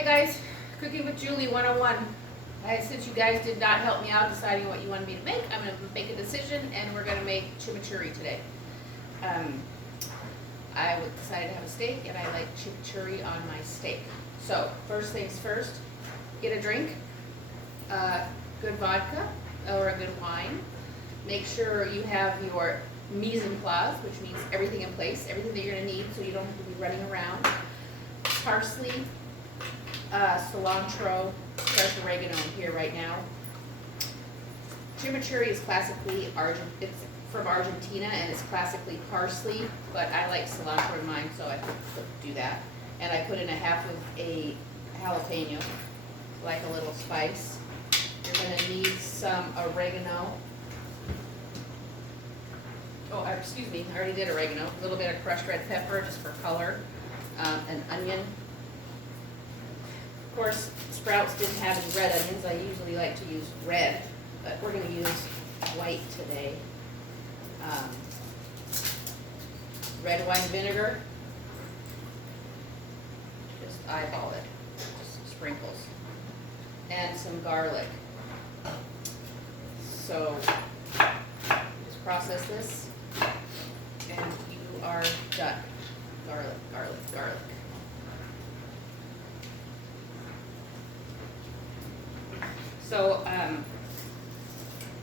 Hi guys, Cooking with Julie 101. Since you guys did not help me out deciding what you wanted me to make, I'm going to make a decision and we're going to make chimichurri today. I decided to have a steak and I like chimichurri on my steak. So first things first, get a drink, good vodka or a good wine. Make sure you have your mise en place, which means everything in place, everything that you're going to need so you don't have to be running around. Parsley, cilantro, fresh oregano here right now. Chimichurri is classically it's from Argentina and it's classically parsley, but I like cilantro in mine, so I do that. And I put in a half of a jalapeno, like a little spice. You're going to need some oregano. Oh, excuse me, I already did oregano. A little bit of crushed red pepper just for color. An onion. Of course, Sprouts didn't have any red onions. I usually like to use red, but we're going to use white today. Red wine vinegar. Just eyeball it, just sprinkles. And some garlic. So, just process this, and you are done. Garlic, garlic, garlic. So,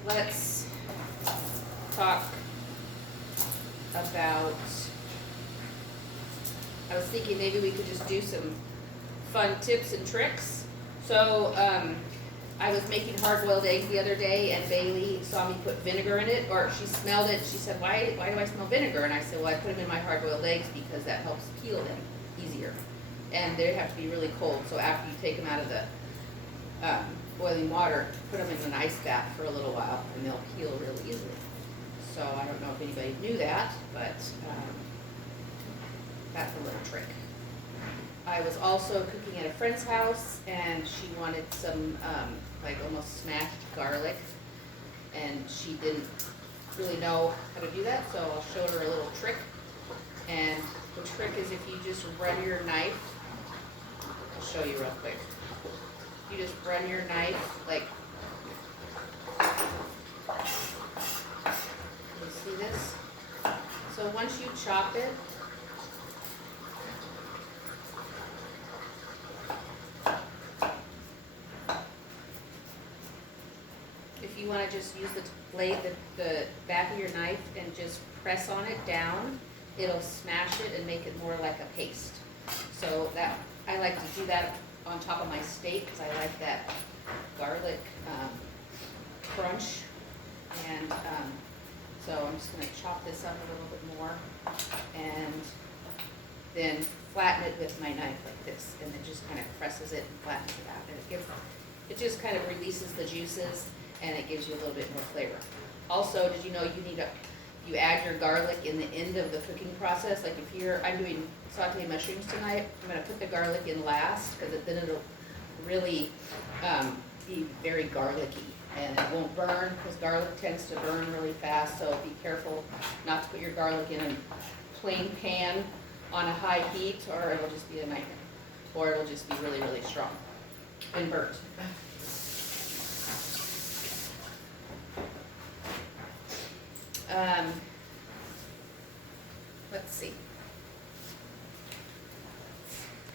let's talk about, I was thinking maybe we could just do some fun tips and tricks. So, I was making hard-boiled eggs the other day, and Bailey saw me put vinegar in it, or she smelled it. She said, why do I smell vinegar? And I said, well, I put them in my hard-boiled eggs because that helps peel them easier. And they have to be really cold, so after you take them out of the boiling water, put them in an ice bath for a little while, and they'll peel really easily. So I don't know if anybody knew that, but that's a little trick. I was also cooking at a friend's house, and she wanted some like almost smashed garlic, and she didn't really know how to do that, so I'll show her a little trick. And the trick is if you just run your knife, I'll show you real quick. You just run your knife like, you see this? So once you chop it, if you want to just use the blade, the back of your knife, and just press on it down, it'll smash it and make it more like a paste. So that I like to do that on top of my steak because I like that garlic crunch. And so I'm just going to chop this up a little bit more and then flatten it with my knife like this, and it just kind of presses it and flattens it out. And it just kind of releases the juices, and it gives you a little bit more flavor. Also, did you know you add your garlic in the end of the cooking process? Like I'm doing sauteed mushrooms tonight, I'm going to put the garlic in last because then it'll really be very garlicky, and it won't burn because garlic tends to burn really fast, so be careful not to put your garlic in a plain pan on a high heat, or it'll just be a nightmare, or it'll just be really, really strong and burnt.